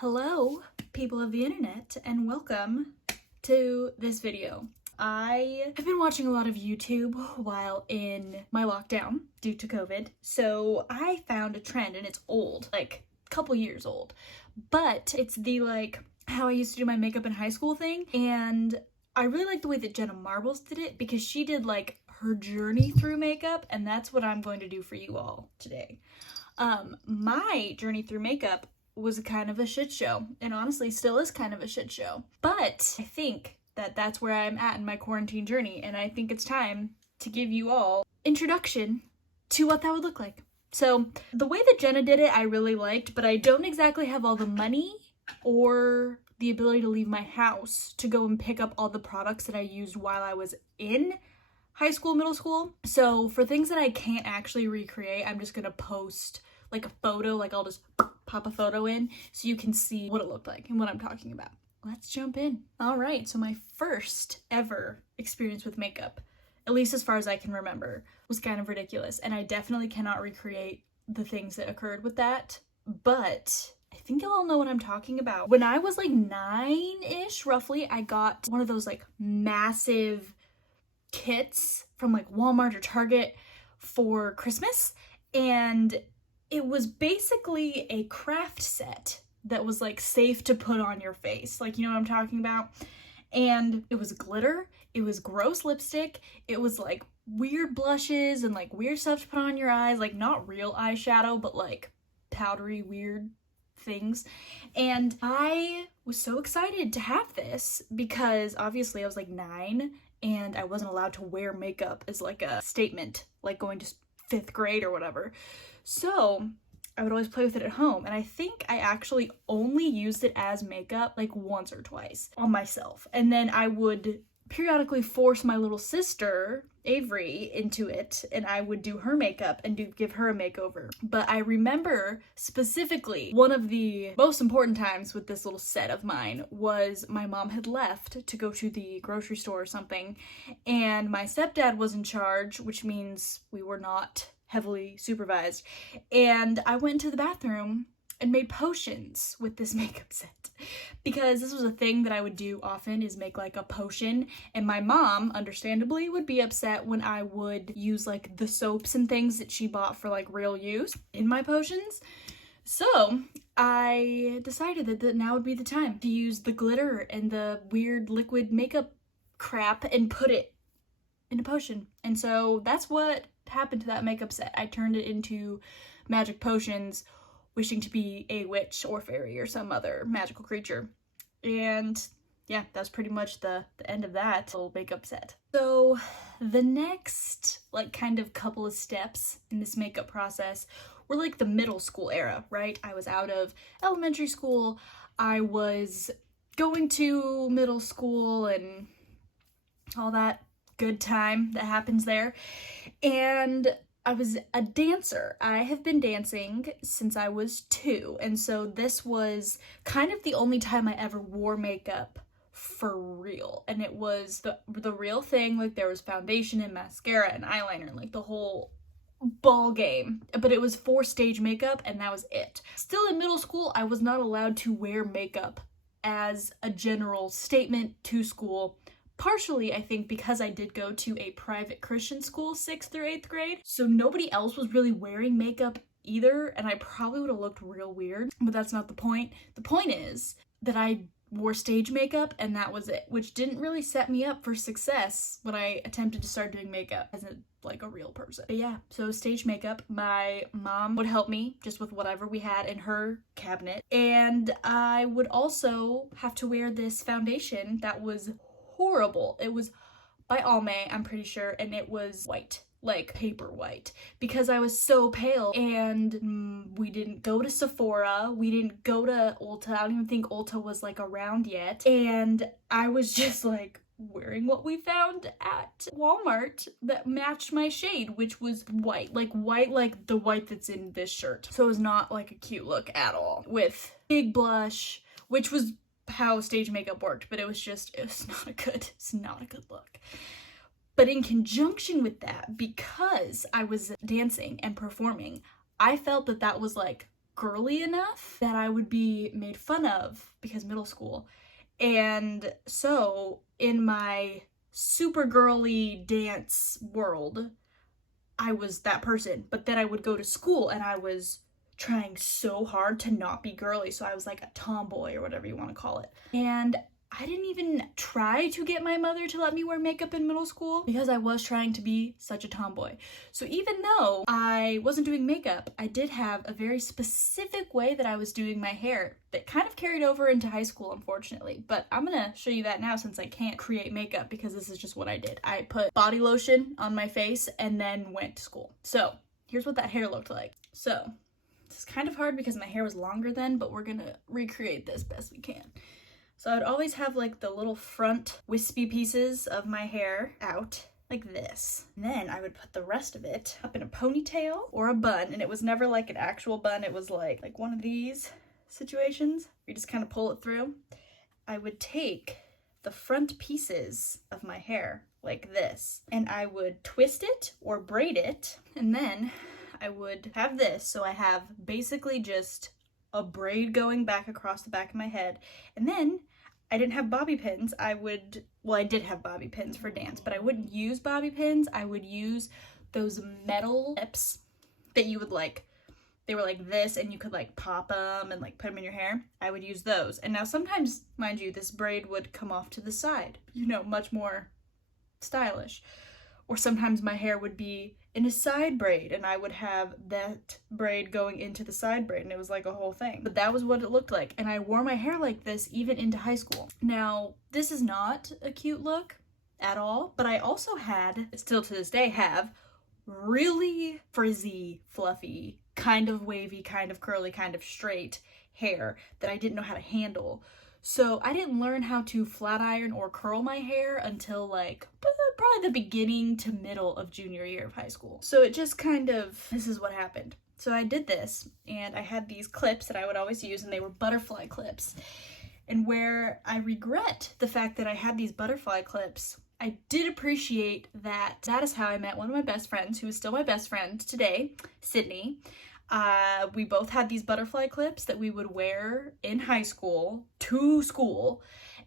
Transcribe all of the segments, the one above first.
Hello, people of the internet, and welcome to this video. I have been watching a lot of YouTube while in my lockdown due to COVID, so I found a trend, and it's old, like a couple years old, but it's the how I used to do my makeup in high school thing, and I really like the way that Jenna Marbles did it because she did her journey through makeup, and that's what I'm going to do for you all today. My journey through makeup was kind of a shit show, and honestly still is kind of a shit show, but I think that that's where I'm at in my quarantine journey, and I think it's time to give you all introduction to what that would look like. So the way that Jenna did it I really liked, but I don't exactly have all the money or the ability to leave my house to go and pick up all the products that I used while I was in high school, middle school. So for things that I can't actually recreate, I'm just gonna post a photo, I'll just pop a photo in so you can see what it looked like and what I'm talking about. Let's jump in. All right, so my first ever experience with makeup, at least as far as I can remember, was kind of ridiculous, and I definitely cannot recreate the things that occurred with that, but I think you'll all know what I'm talking about. When I was 9-ish, roughly, I got one of those massive kits from Walmart or Target for Christmas, and it was basically a craft set that was safe to put on your face, you know what I'm talking about. And it was glitter, it was gross lipstick, it was weird blushes and weird stuff to put on your eyes, not real eyeshadow but powdery weird things. And I was so excited to have this because obviously I was 9 and I wasn't allowed to wear makeup as a statement, going to 5th grade or whatever. So I would always play with it at home, and I think I actually only used it as makeup once or twice on myself, and then I would periodically force my little sister Avery into it, and I would do her makeup and give her a makeover. But I remember specifically one of the most important times with this little set of mine was my mom had left to go to the grocery store or something, and my stepdad was in charge, which means we were not heavily supervised, and I went to the bathroom and made potions with this makeup set because this was a thing that I would do often, is make a potion, and my mom understandably would be upset when I would use the soaps and things that she bought for real use in my potions. So I decided that now would be the time to use the glitter and the weird liquid makeup crap and put it in a potion, and so that's what happened to that makeup set. I turned it into magic potions, wishing to be a witch or fairy or some other magical creature. And yeah, that's pretty much the end of that little makeup set. So the next kind of couple of steps in this makeup process were the middle school era, right? I was out of elementary school, I was going to middle school and all that good time that happens there, and I was a dancer. I have been dancing since I was 2, and so this was kind of the only time I ever wore makeup for real, and it was the real thing. There was foundation and mascara and eyeliner and the whole ball game, but it was for stage makeup, and that was it. Still in middle school, I was not allowed to wear makeup as a general statement to school. Partially, I think, because I did go to a private Christian school 6th through 8th grade, so nobody else was really wearing makeup either, and I probably would have looked real weird, but that's not the point. The point is that I wore stage makeup, and that was it, which didn't really set me up for success when I attempted to start doing makeup as a real person. But yeah, so stage makeup, my mom would help me just with whatever we had in her cabinet, and I would also have to wear this foundation that was horrible. It was by Almay, I'm pretty sure, and it was white, paper white, because I was so pale. And we didn't go to Sephora, we didn't go to Ulta. I don't even think Ulta was around yet, and I was just wearing what we found at Walmart that matched my shade, which was white, white the white that's in this shirt. So it was not a cute look at all, with big blush, which was how stage makeup worked, but it was not a good look. But in conjunction with that, because I was dancing and performing, I felt that was girly enough that I would be made fun of because middle school. And so in my super girly dance world, I was that person. But then I would go to school and I was trying so hard to not be girly. So I was like a tomboy or whatever you want to call it. And I didn't even try to get my mother to let me wear makeup in middle school because I was trying to be such a tomboy. So even though I wasn't doing makeup, I did have a very specific way that I was doing my hair that kind of carried over into high school, unfortunately. But I'm gonna show you that now since I can't create makeup because this is just what I did. I put body lotion on my face and then went to school. So here's what that hair looked like. So it's kind of hard because my hair was longer then, but we're gonna recreate this best we can. So I'd always have like the little front wispy pieces of my hair out like this. And then I would put the rest of it up in a ponytail or a bun. And it was never like an actual bun. It was like one of these situations where you just kind of pull it through. I would take the front pieces of my hair like this and I would twist it or braid it. And then I would have this. So I have basically just a braid going back across the back of my head. And then I didn't have bobby pins. I did have bobby pins for dance, but I wouldn't use bobby pins. I would use those metal clips that you would they were like this and you could like pop them and like put them in your hair. I would use those. And now sometimes, mind you, this braid would come off to the side, much more stylish. Or sometimes my hair would be in a side braid and I would have that braid going into the side braid and it was like a whole thing. But that was what it looked like. And I wore my hair like this even into high school. Now, this is not a cute look at all, but I also still to this day have, really frizzy, fluffy, kind of wavy, kind of curly, kind of straight hair that I didn't know how to handle. So I didn't learn how to flat iron or curl my hair until probably the beginning to middle of junior year of high school. So it just this is what happened. So I did this and I had these clips that I would always use and they were butterfly clips. And where I regret the fact that I had these butterfly clips, I did appreciate that is how I met one of my best friends, who is still my best friend today, Sydney. We both had these butterfly clips that we would wear in high school to school,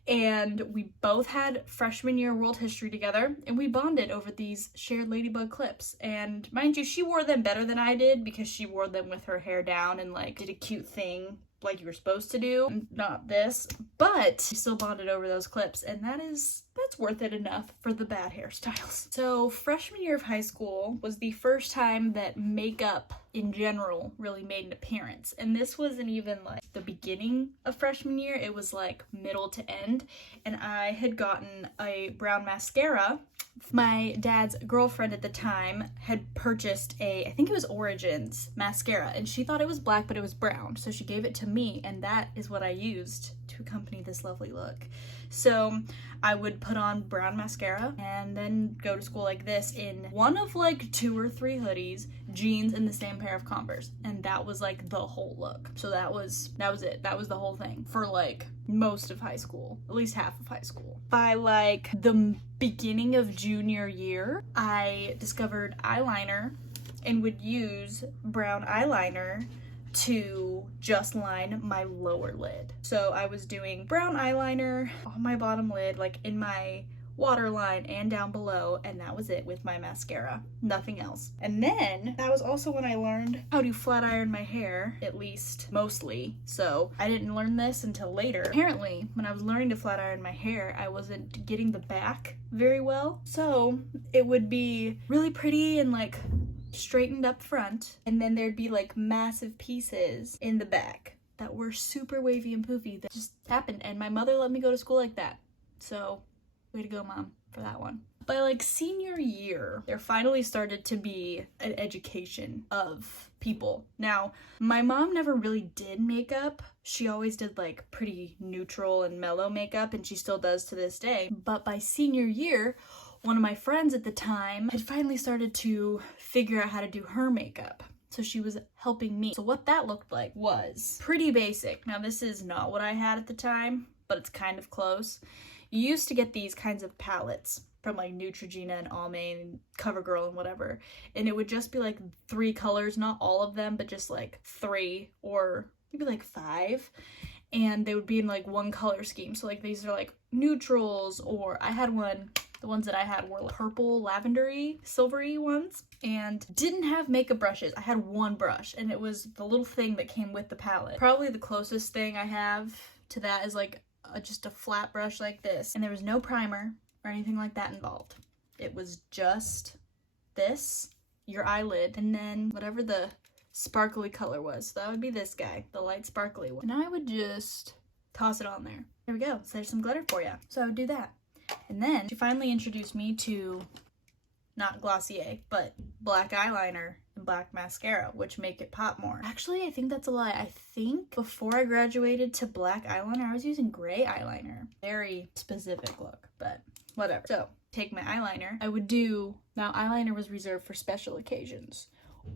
and we both had freshman year world history together, and we bonded over these shared ladybug clips. And mind you, she wore them better than I did because she wore them with her hair down and did a cute thing like you were supposed to do, not this, but we still bonded over those clips, and that's worth it enough for the bad hairstyles. So freshman year of high school was the first time that makeup in general really made an appearance, and this wasn't even the beginning of freshman year, it was middle to end, and I had gotten a brown mascara. My dad's girlfriend at the time had purchased I think it was Origins mascara, and she thought it was black but it was brown, so she gave it to me, and that is what I used to accompany this lovely look. So I would put on brown mascara and then go to school like this in one of 2 or 3 hoodies, jeans, and the same pair of Converse, and that was the whole look. So that was it. That was the whole thing for most of high school, at least half of high school. By the beginning of junior year, I discovered eyeliner and would use brown eyeliner to just line my lower lid. So I was doing brown eyeliner on my bottom lid, in my waterline and down below, and that was it with my mascara, nothing else. And then that was also when I learned how to flat iron my hair, at least mostly. So I didn't learn this until later. Apparently, when I was learning to flat iron my hair, I wasn't getting the back very well. So it would be really pretty and straightened up front, and then there'd be massive pieces in the back that were super wavy and poofy. That just happened, and my mother let me go to school like that. So way to go, Mom, for that one. By senior year, there finally started to be an education of people. Now, my mom never really did makeup. She always did pretty neutral and mellow makeup, and she still does to this day. But by senior year, one of my friends at the time had finally started to figure out how to do her makeup. So she was helping me. So what that looked like was pretty basic. Now, this is not what I had at the time, but it's kind of close. You used to get these kinds of palettes from like Neutrogena and Almay and CoverGirl and whatever. And it would just be like 3 colors, not all of them, but just like 3 or maybe like 5. And they would be in like one color scheme. So like these are like neutrals, or I had one, the ones that I had were like purple, lavendery, silvery ones, and didn't have makeup brushes. I had one brush, and it was the little thing that came with the palette. Probably the closest thing I have to that is like just a flat brush like this. And there was no primer or anything like that involved. It was just this, your eyelid, and then whatever the sparkly color was. So that would be this guy, the light sparkly one. And I would just toss it on there. There we go. So there's some glitter for you. So I would do that. And then she finally introduced me to not Glossier, but black eyeliner and black mascara, which make it pop more. Actually, I think that's a lie. I think before I graduated to black eyeliner, I was using gray eyeliner. Very specific look, but whatever. So take my eyeliner. I would do, now eyeliner was reserved for special occasions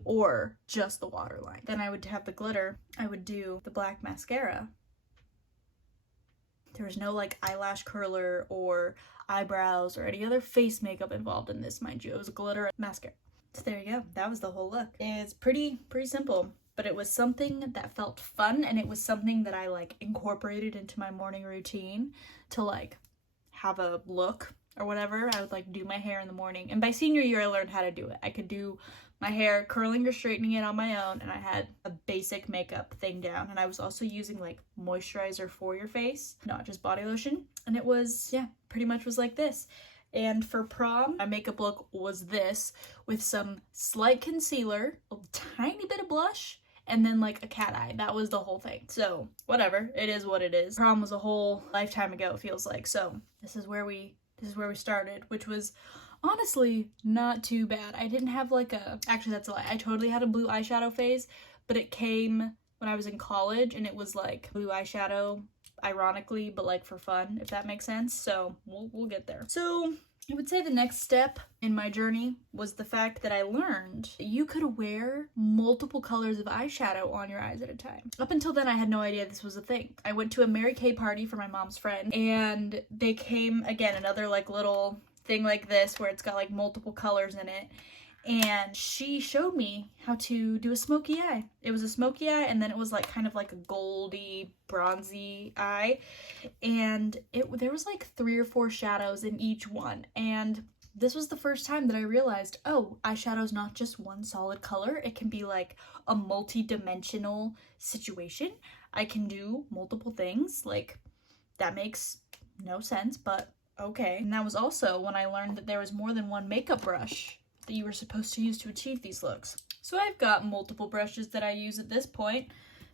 or just the waterline. Then I would have the glitter. I would do the black mascara. There was no like eyelash curler or eyebrows or any other face makeup involved in this, mind you. It was glitter mascara. So there you go. That was the whole look. It's pretty simple, but it was something that felt fun, and it was something that I like incorporated into my morning routine to like have a look or whatever. I would like do my hair in the morning, and by senior year I learned how to do it. I could do my hair curling or straightening it on my own, and I had a basic makeup thing down, and I was also using like moisturizer for your face, not just body lotion. And it was, yeah, pretty much was like this. And for prom, my makeup look was this, with some slight concealer, a tiny bit of blush, and then like a cat eye. That was the whole thing. So whatever, it is what it is. Prom was a whole lifetime ago, it feels like. So this is where we started, which was honestly not too bad. I didn't have like actually that's a lie. I totally had a blue eyeshadow phase, but it came when I was in college, and it was like blue eyeshadow, ironically, but like for fun, if that makes sense. So we'll get there. So I would say the next step in my journey was the fact that I learned that you could wear multiple colors of eyeshadow on your eyes at a time. Up until then, I had no idea this was a thing. I went to a Mary Kay party for my mom's friend, and they came, again, another like little thing like this where it's got like multiple colors in it, and she showed me how to do a smoky eye. It was a smoky eye, and then it was like kind of like a goldy, bronzy eye, and there was like 3 or 4 shadows in each one. And this was the first time that I realized, oh, eyeshadow's not just one solid color. It can be like a multi-dimensional situation. I can do multiple things. Like, that makes no sense, but okay. And that was also when I learned that there was more than one makeup brush that you were supposed to use to achieve these looks. So I've got multiple brushes that I use at this point.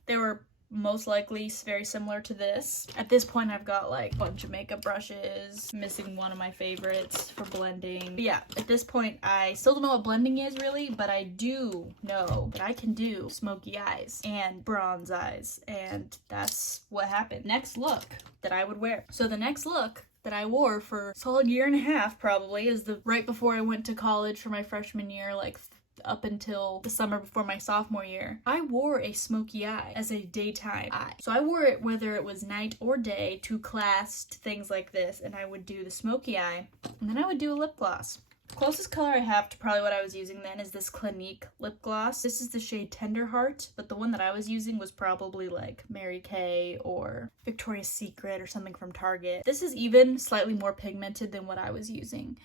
They were most likely very similar to this. At this point, I've got like a bunch of makeup brushes, missing one of my favorites for blending. But yeah, at this point, I still don't know what blending is really, but I do know that I can do smoky eyes and bronze eyes, and that's what happened. Next look that I would wear. So the next look that I wore for a solid 1.5 years probably is the right before I went to college for my freshman year, like up until the summer before my sophomore year. I wore a smoky eye as a daytime eye. So I wore it whether it was night or day to class, to things like this, and I would do the smoky eye, and then I would do a lip gloss. Closest color I have to probably what I was using then is this Clinique Lip Gloss. This is the shade Tender Heart, but the one that I was using was probably like Mary Kay or Victoria's Secret or something from Target. This is even slightly more pigmented than what I was using.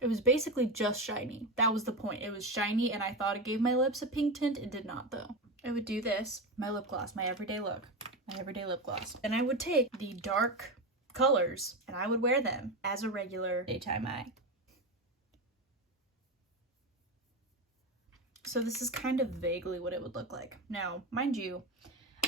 It was basically just shiny. That was the point. It was shiny, and I thought it gave my lips a pink tint. It did not, though. I would do this, my lip gloss, my everyday look, my everyday lip gloss. And I would take the dark colors, and I would wear them as a regular daytime eye. So this is kind of vaguely what it would look like. Now, mind you,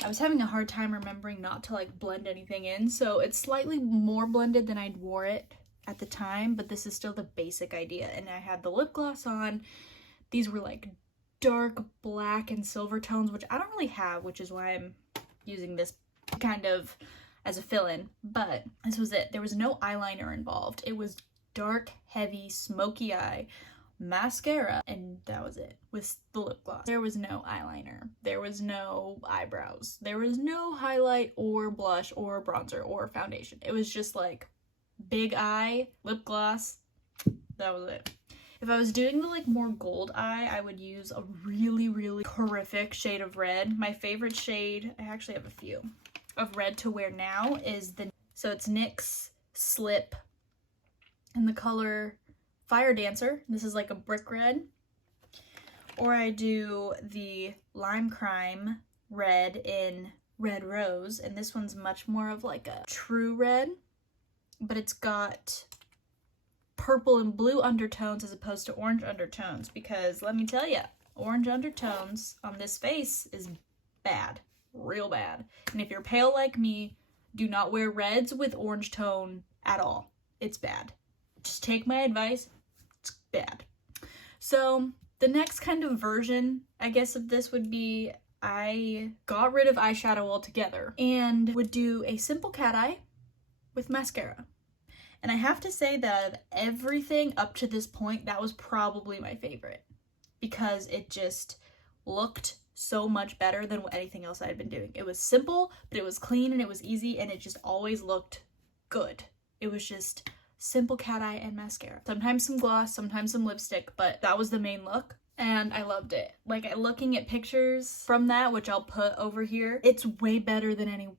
I was having a hard time remembering not to like blend anything in, so it's slightly more blended than I'd wore it at the time, but this is still the basic idea. And I had the lip gloss on. These were like dark black and silver tones, which I don't really have, which is why I'm using this kind of as a fill-in, but this was it. There was no eyeliner involved. It was dark, heavy, smoky eye, mascara, and that was it with the lip gloss. There was no eyeliner. There was no eyebrows. There was no highlight or blush or bronzer or foundation. It was just like big eye, lip gloss. That was it. If I was doing the like more gold eye, I would use a really, really horrific shade of red. My favorite shade, I actually have a few, of red to wear now is so it's NYX Slip in the color Fire Dancer. This is like a brick red. Or I do the Lime Crime red in Red Rose, and this one's much more of like a true red, but it's got purple and blue undertones as opposed to orange undertones, because let me tell you, orange undertones on this face is bad, real bad. And if you're pale like me, do not wear reds with orange tone at all. It's bad. Just take my advice, it's bad. So the next kind of version, I guess, of this would be I got rid of eyeshadow altogether and would do a simple cat eye with mascara. And I have to say that everything up to this point, that was probably my favorite, because it just looked so much better than anything else I had been doing. It was simple, but it was clean and it was easy, and it just always looked good. It was just simple cat eye and mascara. Sometimes some gloss, sometimes some lipstick, but that was the main look. And I loved it. Like, looking at pictures from that, which I'll put over here, it's way better than any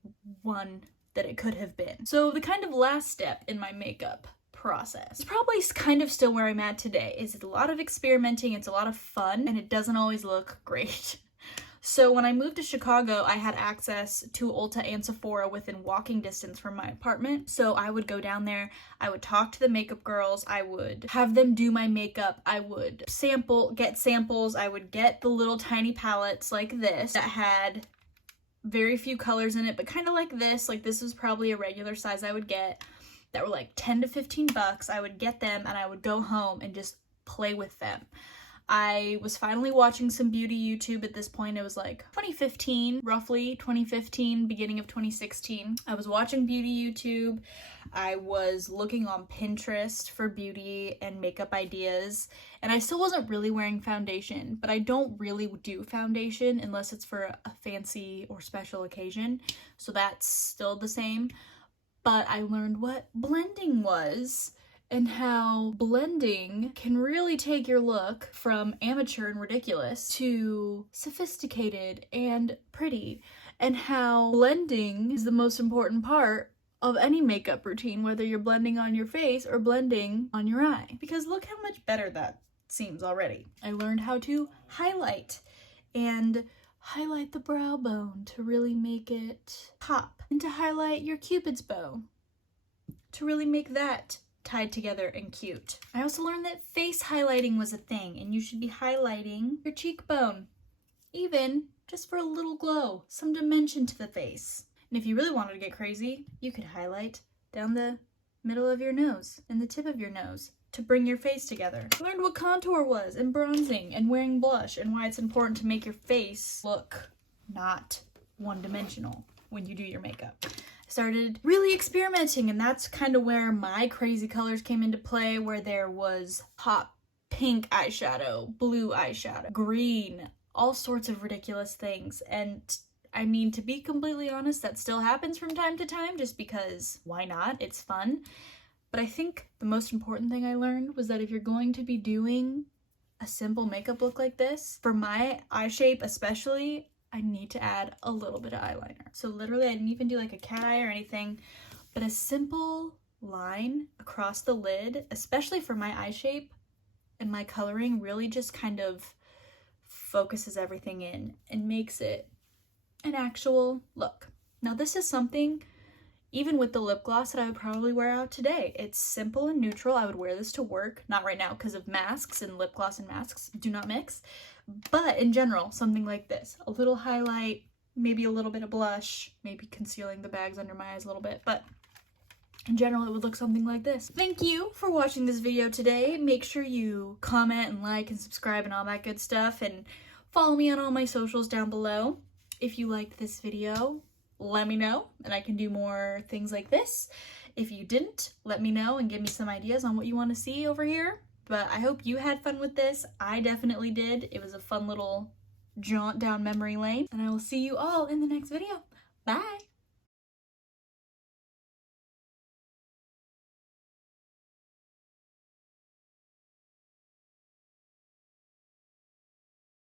one that it could have been. So the kind of last step in my makeup process, it's probably kind of still where I'm at today, is a lot of experimenting, it's a lot of fun, and it doesn't always look great. So when I moved to Chicago, I had access to Ulta and Sephora within walking distance from my apartment. So I would go down there, I would talk to the makeup girls, I would have them do my makeup, I would get samples, I would get the little tiny palettes like this that had very few colors in it, but kind of like this was probably a regular size I would get, that were like 10 to 15 bucks. I would get them and I would go home and just play with them. I was finally watching some beauty YouTube at this point. It was like 2015, roughly 2015, beginning of 2016. I was watching beauty YouTube. I was looking on Pinterest for beauty and makeup ideas, and I still wasn't really wearing foundation, but I don't really do foundation unless it's for a fancy or special occasion, so that's still the same. But I learned what blending was, and how blending can really take your look from amateur and ridiculous to sophisticated and pretty, and how blending is the most important part of any makeup routine, whether you're blending on your face or blending on your eye, because look how much better that seems already. I learned how to highlight and highlight the brow bone to really make it pop, and to highlight your Cupid's bow to really make that tied together and cute. I also learned that face highlighting was a thing, and you should be highlighting your cheekbone, even just for a little glow, some dimension to the face. And if you really wanted to get crazy, you could highlight down the middle of your nose and the tip of your nose to bring your face together. I learned what contour was, and bronzing, and wearing blush, and why it's important to make your face look not one-dimensional when you do your makeup. Started really experimenting, and that's kind of where my crazy colors came into play, where there was hot pink eyeshadow, blue eyeshadow, green, all sorts of ridiculous things. And I mean, to be completely honest, that still happens from time to time, just because why not? It's fun. But I think the most important thing I learned was that if you're going to be doing a simple makeup look like this, for my eye shape especially, I need to add a little bit of eyeliner. So literally, I didn't even do like a cat eye or anything, but a simple line across the lid, especially for my eye shape and my coloring, really just kind of focuses everything in and makes it an actual look. Now this is something, even with the lip gloss, that I would probably wear out today. It's simple and neutral. I would wear this to work, not right now because of masks, and lip gloss and masks do not mix. But in general, something like this. A little highlight, maybe a little bit of blush, maybe concealing the bags under my eyes a little bit, but in general, it would look something like this. Thank you for watching this video today. Make sure you comment and like and subscribe and all that good stuff, and follow me on all my socials down below. If you liked this video, let me know, and I can do more things like this. If you didn't, let me know and give me some ideas on what you want to see over here. But I hope you had fun with this. I definitely did. It was a fun little jaunt down memory lane. And I will see you all in the next video. Bye!